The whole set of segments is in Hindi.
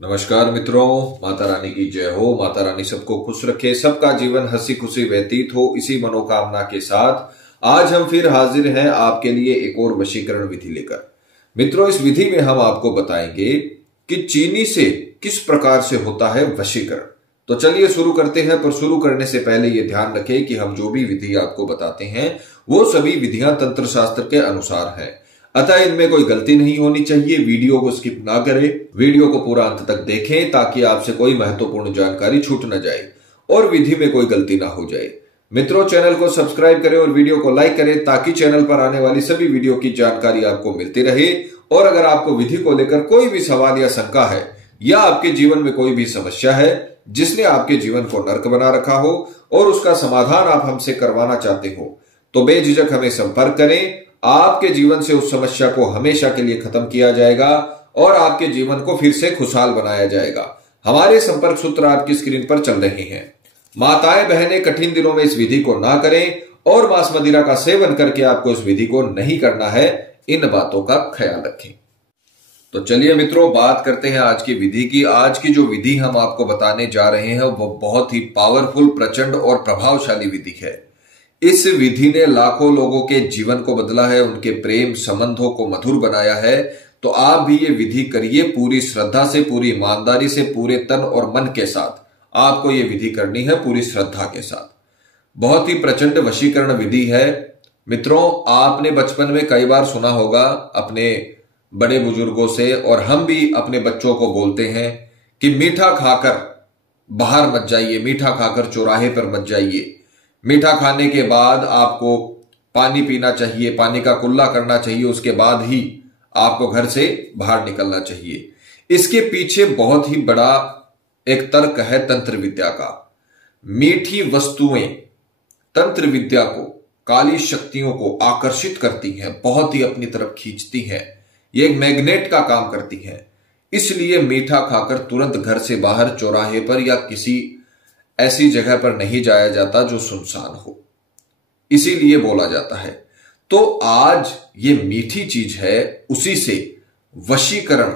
नमस्कार मित्रों, माता रानी की जय हो। माता रानी सबको खुश रखे, सबका जीवन हंसी खुशी व्यतीत हो, इसी मनोकामना के साथ आज हम फिर हाजिर हैं आपके लिए एक और वशीकरण विधि लेकर। मित्रों, इस विधि में हम आपको बताएंगे कि चीनी से किस प्रकार से होता है वशीकरण। तो चलिए शुरू करते हैं, पर शुरू करने से पहले ये ध्यान रखें कि हम जो भी विधि आपको बताते हैं वो सभी विधियां तंत्र शास्त्र के अनुसार है, अतः इनमें कोई गलती नहीं होनी चाहिए। वीडियो को स्किप ना करें, वीडियो को पूरा अंत तक देखें ताकि आपसे कोई महत्वपूर्ण जानकारी छूट न जाए और विधि में कोई गलती ना हो जाए। मित्रों, चैनल को सब्सक्राइब करें और वीडियो को लाइक करें ताकि चैनल पर आने वाली सभी वीडियो की जानकारी आपको मिलती रहे। और अगर आपको विधि को लेकर कोई भी सवाल या शंका है या आपके जीवन में कोई भी समस्या है जिसने आपके जीवन को नर्क बना रखा हो और उसका समाधान आप हमसे करवाना चाहते हो, तो बेझिझक हमें संपर्क करें। आपके जीवन से उस समस्या को हमेशा के लिए खत्म किया जाएगा और आपके जीवन को फिर से खुशहाल बनाया जाएगा। हमारे संपर्क सूत्र आपकी स्क्रीन पर चल रहे हैं। माताएं बहनें कठिन दिनों में इस विधि को ना करें और मांस मदिरा का सेवन करके आपको इस विधि को नहीं करना है, इन बातों का ख्याल रखें। तो चलिए मित्रों, बात करते हैं आज की विधि की। आज की जो विधि हम आपको बताने जा रहे हैं वो बहुत ही पावरफुल, प्रचंड और प्रभावशाली विधि है। इस विधि ने लाखों लोगों के जीवन को बदला है, उनके प्रेम संबंधों को मधुर बनाया है। तो आप भी ये विधि करिए पूरी श्रद्धा से, पूरी ईमानदारी से, पूरे तन और मन के साथ। आपको ये विधि करनी है पूरी श्रद्धा के साथ। बहुत ही प्रचंड वशीकरण विधि है। मित्रों, आपने बचपन में कई बार सुना होगा अपने बड़े बुजुर्गों से, और हम भी अपने बच्चों को बोलते हैं कि मीठा खाकर बाहर मत जाइए, मीठा खाकर चौराहे पर मत जाइए। मीठा खाने के बाद आपको पानी पीना चाहिए, पानी का कुल्ला करना चाहिए, उसके बाद ही आपको घर से बाहर निकलना चाहिए। इसके पीछे बहुत ही बड़ा एक तर्क है तंत्र विद्या का। मीठी वस्तुएं तंत्र विद्या को, काली शक्तियों को आकर्षित करती हैं, बहुत ही अपनी तरफ खींचती हैं। ये एक मैग्नेट का काम करती हैं। इसलिए मीठा खाकर तुरंत घर से बाहर चौराहे पर या किसी ऐसी जगह पर नहीं जाया जाता जो सुनसान हो, इसीलिए बोला जाता है। तो आज ये मीठी चीज है, उसी से वशीकरण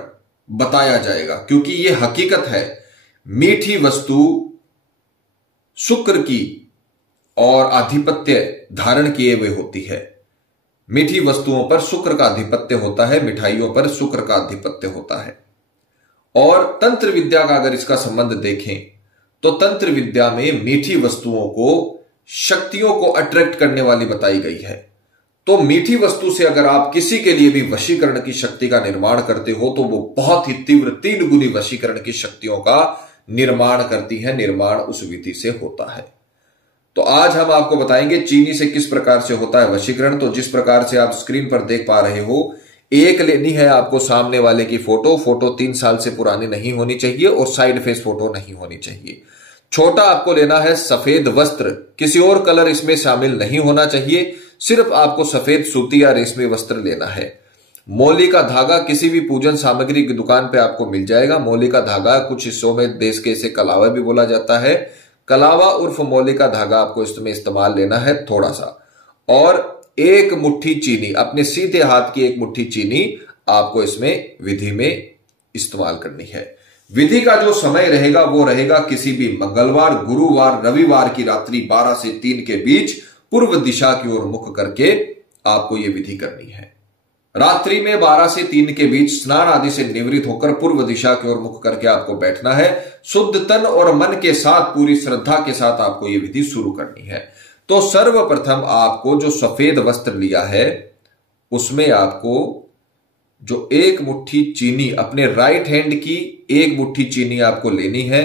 बताया जाएगा, क्योंकि ये हकीकत है। मीठी वस्तु शुक्र की और आधिपत्य धारण किए हुए होती है। मीठी वस्तुओं पर शुक्र का आधिपत्य होता है, मिठाइयों पर शुक्र का आधिपत्य होता है। और तंत्र विद्या का अगर इसका संबंध देखें तो तंत्र विद्या में मीठी वस्तुओं को शक्तियों को अट्रैक्ट करने वाली बताई गई है। तो मीठी वस्तु से अगर आप किसी के लिए भी वशीकरण की शक्ति का निर्माण करते हो तो वो बहुत ही तीव्र 3 गुनी वशीकरण की शक्तियों का निर्माण करती है। निर्माण उस विधि से होता है। तो आज हम आपको बताएंगे चीनी से किस प्रकार से होता है वशीकरण। तो जिस प्रकार से आप स्क्रीन पर देख पा रहे हो, एक लेनी है आपको सामने वाले की फोटो 3 साल से पुरानी नहीं होनी चाहिए और साइड फेस फोटो नहीं होनी चाहिए। छोटा आपको लेना है सफेद वस्त्र, किसी और कलर इसमें शामिल नहीं होना चाहिए। सिर्फ आपको सफेद सूती या रेशमी वस्त्र लेना है। मोली का धागा किसी भी पूजन सामग्री की दुकान पे आपको मिल जाएगा। मोली का धागा कुछ हिस्सों में देश के इसे कलावा भी बोला जाता है। कलावा उर्फ मोली का धागा आपको इसमें इस्तेमाल लेना है थोड़ा सा। और 1 मुट्ठी चीनी, अपने सीधे हाथ की 1 मुट्ठी चीनी आपको इसमें विधि में इस्तेमाल करनी है। विधि का जो समय रहेगा वो रहेगा किसी भी मंगलवार, गुरुवार, रविवार की रात्रि 12 से 3 के बीच पूर्व दिशा की ओर मुख करके आपको यह विधि करनी है। रात्रि में 12 से 3 के बीच स्नान आदि से निवृत्त होकर पूर्व दिशा की ओर मुख करके आपको बैठना है। शुद्ध तन और मन के साथ, पूरी श्रद्धा के साथ आपको यह विधि शुरू करनी है। तो सर्वप्रथम आपको जो सफेद वस्त्र लिया है उसमें आपको जो 1 मुट्ठी चीनी, अपने राइट हैंड की 1 मुट्ठी चीनी आपको लेनी है।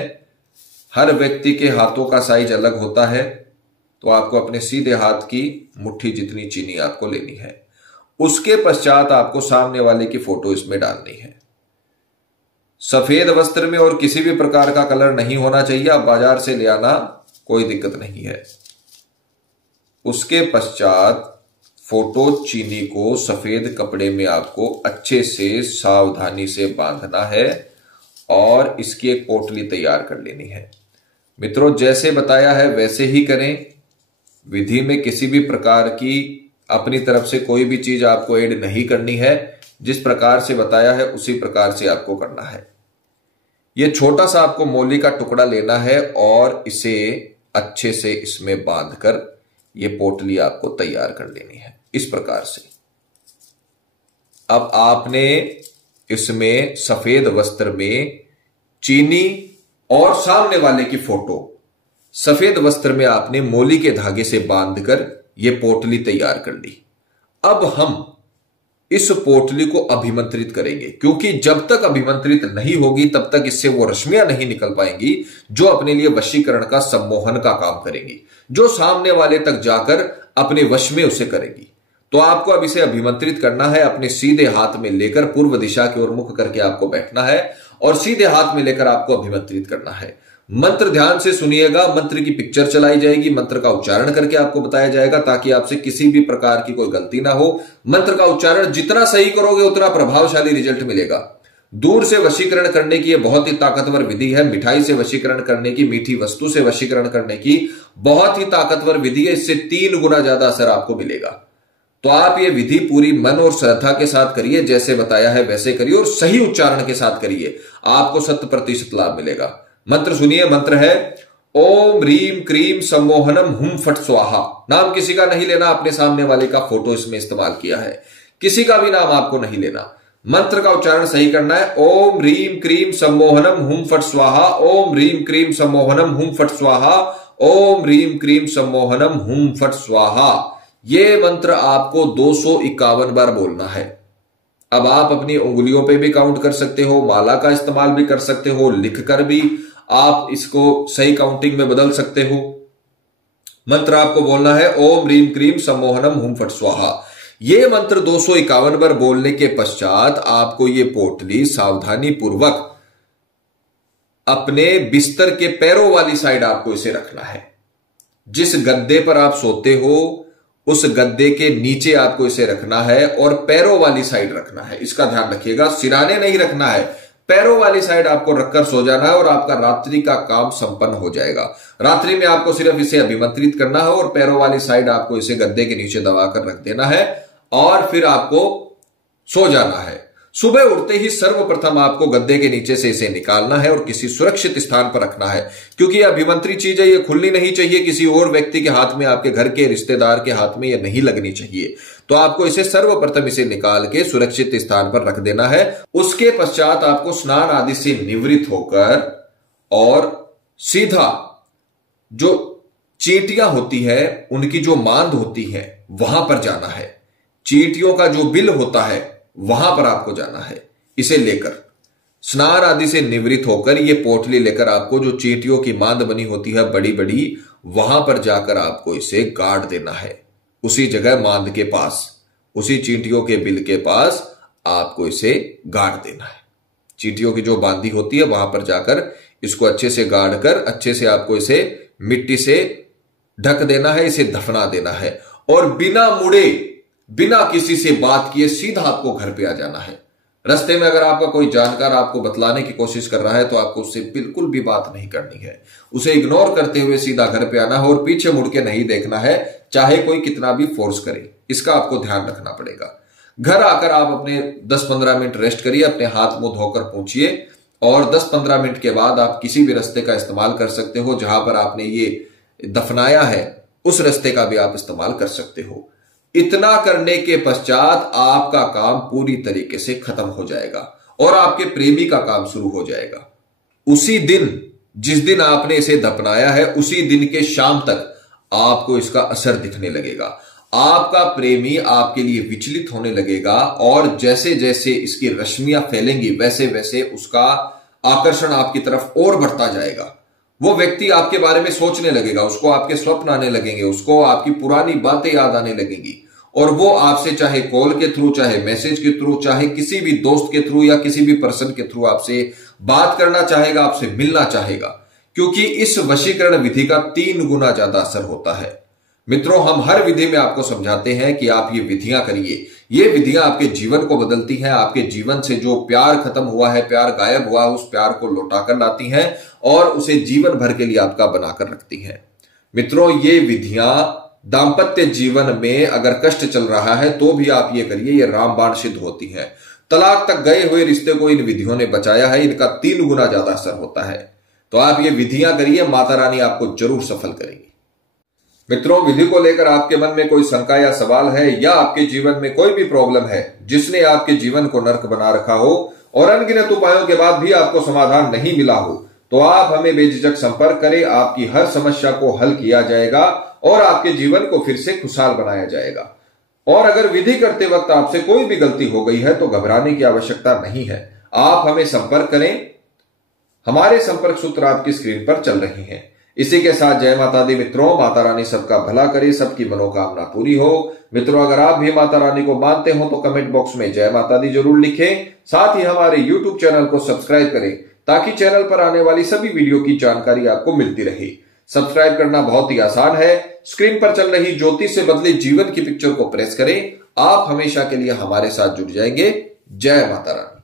हर व्यक्ति के हाथों का साइज अलग होता है, तो आपको अपने सीधे हाथ की मुट्ठी जितनी चीनी आपको लेनी है। उसके पश्चात आपको सामने वाले की फोटो इसमें डालनी है। सफेद वस्त्र में और किसी भी प्रकार का कलर नहीं होना चाहिए। आप बाजार से ले आना, कोई दिक्कत नहीं है। उसके पश्चात फोटो चीनी को सफेद कपड़े में आपको अच्छे से सावधानी से बांधना है और इसकी एक पोटली तैयार कर लेनी है। मित्रों, जैसे बताया है वैसे ही करें। विधि में किसी भी प्रकार की अपनी तरफ से कोई भी चीज आपको ऐड नहीं करनी है। जिस प्रकार से बताया है उसी प्रकार से आपको करना है। ये छोटा सा आपको मोली का टुकड़ा लेना है और इसे अच्छे से इसमें बांधकर ये पोटली आपको तैयार कर लेनी है इस प्रकार से। अब आपने इसमें सफेद वस्त्र में चीनी और सामने वाले की फोटो सफेद वस्त्र में आपने मोली के धागे से बांधकर यह पोटली तैयार कर ली। अब हम इस पोटली को अभिमंत्रित करेंगे, क्योंकि जब तक अभिमंत्रित नहीं होगी तब तक इससे वो रश्मियां नहीं निकल पाएंगी जो अपने लिए वशीकरण का सम्मोहन का काम करेंगी, जो सामने वाले तक जाकर अपने वश में उसे करेंगी। तो आपको अब इसे अभिमंत्रित करना है। अपने सीधे हाथ में लेकर पूर्व दिशा की ओर मुख करके आपको बैठना है और सीधे हाथ में लेकर आपको अभिमंत्रित करना है। मंत्र ध्यान से सुनिएगा, मंत्र की पिक्चर चलाई जाएगी, मंत्र का उच्चारण करके आपको बताया जाएगा ताकि आपसे किसी भी प्रकार की कोई गलती ना हो। मंत्र का उच्चारण जितना सही करोगे उतना प्रभावशाली रिजल्ट मिलेगा। दूर से वशीकरण करने की यह बहुत ही ताकतवर विधि है। मिठाई से वशीकरण करने की, मीठी वस्तु से वशीकरण करने की बहुत ही ताकतवर विधि है। इससे 3 गुना ज्यादा असर आपको मिलेगा। तो आप ये विधि पूरी मन और श्रद्धा के साथ करिए, जैसे बताया है वैसे करिए और सही उच्चारण के साथ करिए, आपको 100% लाभ मिलेगा। मंत्र सुनिए, मंत्र है ओम रीम क्रीम सम्मोहनम हुम फट स्वाहा। नाम किसी का नहीं लेना, अपने सामने वाले का फोटो इसमें इस्तेमाल किया है, किसी का भी नाम आपको नहीं लेना। मंत्र का उच्चारण सही करना है। ओम रीम क्रीम सम्मोहनम हुम फट स्वाहा, ओम रीम क्रीम सम्मोहनम हुम फट स्वाहा, ओम रीम क्रीम सम्मोहनम हुम फट स्वाहा। ये मंत्र आपको 251 बार बोलना है। अब आप अपनी उंगलियों पे भी काउंट कर सकते हो, माला का इस्तेमाल भी कर सकते हो, लिखकर भी आप इसको सही काउंटिंग में बदल सकते हो। मंत्र आपको बोलना है ओम रीम क्रीम सम्मोहनम हुम फट स्वाहा। यह मंत्र 251 बार बोलने के पश्चात आपको ये पोटली सावधानी पूर्वक अपने बिस्तर के पैरों वाली साइड आपको इसे रखना है। जिस गद्दे पर आप सोते हो उस गद्दे के नीचे आपको इसे रखना है और पैरों वाली साइड रखना है। इसका ध्यान रखिएगा, सिराने नहीं रखना है, पैरों वाली साइड आपको रखकर सो जाना है और आपका रात्रि का काम संपन्न हो जाएगा। रात्रि में आपको सिर्फ इसे अभिमंत्रित करना है और पैरों वाली साइड आपको इसे गद्दे के नीचे दबाकर रख देना है और फिर आपको सो जाना है। सुबह उठते ही सर्वप्रथम आपको गद्दे के नीचे से इसे निकालना है और किसी सुरक्षित स्थान पर रखना है, क्योंकि यह अभिमंत्रित चीज है, यह खुलनी नहीं चाहिए, किसी और व्यक्ति के हाथ में, आपके घर के रिश्तेदार के हाथ में यह नहीं लगनी चाहिए। तो आपको इसे सर्वप्रथम इसे निकाल के सुरक्षित स्थान पर रख देना है। उसके पश्चात आपको स्नान आदि से निवृत्त होकर और सीधा जो चींटियां होती है उनकी जो मांद होती है वहां पर जाना है। चींटियों का जो बिल होता है वहां पर आपको जाना है। इसे लेकर स्नान आदि से निवृत्त होकर ये पोटली लेकर आपको जो चींटियों की मांद बनी होती है बड़ी बड़ी, वहां पर जाकर आपको इसे गाड़ देना है। उसी जगह मांद के पास, उसी चींटियों के बिल के पास आपको इसे गाड़ देना है। चींटियों की जो बांदी होती है वहां पर जाकर इसको अच्छे से गाड़ कर अच्छे से आपको इसे मिट्टी से ढक देना है, इसे दफना देना है और बिना मुड़े, बिना किसी से बात किए सीधा आपको घर पे आ जाना है। रास्ते में अगर आपका कोई जानकार आपको बतलाने की कोशिश कर रहा है तो आपको उससे बिल्कुल भी बात नहीं करनी है, उसे इग्नोर करते हुए सीधा घर पे आना है और पीछे मुड़ के नहीं देखना है, चाहे कोई कितना भी फोर्स करे। इसका आपको ध्यान रखना पड़ेगा। घर आकर आप अपने 10-15 मिनट रेस्ट करिए, अपने हाथ मुंह धोकर पहुंचिए और 10-15 मिनट के बाद आप किसी भी रास्ते का इस्तेमाल कर सकते हो। जहां पर आपने ये दफनाया है उस रास्ते का भी आप इस्तेमाल कर सकते हो। इतना करने के पश्चात आपका काम पूरी तरीके से खत्म हो जाएगा और आपके प्रेमी का काम शुरू हो जाएगा। उसी दिन, जिस दिन आपने इसे दफनाया है, उसी दिन के शाम तक आपको इसका असर दिखने लगेगा। आपका प्रेमी आपके लिए विचलित होने लगेगा और जैसे जैसे इसकी रश्मियां फैलेंगी वैसे वैसे उसका आकर्षण आपकी तरफ और बढ़ता जाएगा। वो व्यक्ति आपके बारे में सोचने लगेगा, उसको आपके स्वप्न आने लगेंगे, उसको आपकी पुरानी बातें याद आने लगेंगी और वो आपसे चाहे कॉल के थ्रू, चाहे मैसेज के थ्रू, चाहे किसी भी दोस्त के थ्रू या किसी भी पर्सन के थ्रू आपसे बात करना चाहेगा, आपसे मिलना चाहेगा, क्योंकि इस वशीकरण विधि का 3 गुना ज्यादा असर होता है। मित्रों, हम हर विधि में आपको समझाते हैं कि आप ये विधियां करिए। ये विधियां आपके जीवन को बदलती हैं, आपके जीवन से जो प्यार खत्म हुआ है, प्यार गायब हुआ, उस प्यार को लौटा कर लाती हैं और उसे जीवन भर के लिए आपका बनाकर रखती हैं। मित्रों, ये विधियां दाम्पत्य जीवन में अगर कष्ट चल रहा है तो भी आप ये करिए, ये रामबाण सिद्ध होती है। तलाक तक गए हुए रिश्ते को इन विधियों ने बचाया है। इनका 3 गुना ज्यादा असर होता है। तो आप ये विधियां करिए, माता रानी आपको जरूर सफल करेगी। मित्रों, विधि को लेकर आपके मन में कोई शंका या सवाल है, या आपके जीवन में कोई भी प्रॉब्लम है जिसने आपके जीवन को नर्क बना रखा हो और अनगिनत उपायों के बाद भी आपको समाधान नहीं मिला हो, तो आप हमें बेझिझक संपर्क करें। आपकी हर समस्या को हल किया जाएगा और आपके जीवन को फिर से खुशहाल बनाया जाएगा। और अगर विधि करते वक्त आपसे कोई भी गलती हो गई है तो घबराने की आवश्यकता नहीं है। आप हमें संपर्क करें। हमारे संपर्क सूत्र आपकी स्क्रीन पर चल रहे हैं। इसी के साथ जय माता दी मित्रों। माता रानी सबका भला करे, सबकी मनोकामना पूरी हो। मित्रों, अगर आप भी माता रानी को मानते हो तो कमेंट बॉक्स में जय माता दी जरूर लिखें। साथ ही हमारे YouTube चैनल को सब्सक्राइब करें ताकि चैनल पर आने वाली सभी वीडियो की जानकारी आपको मिलती रहे। सब्सक्राइब करना बहुत ही आसान है। स्क्रीन पर चल रही ज्योतिष से बदले जीवन की पिक्चर को प्रेस करें। आप हमेशा के लिए हमारे साथ जुड़ जाएंगे। जय माता रानी।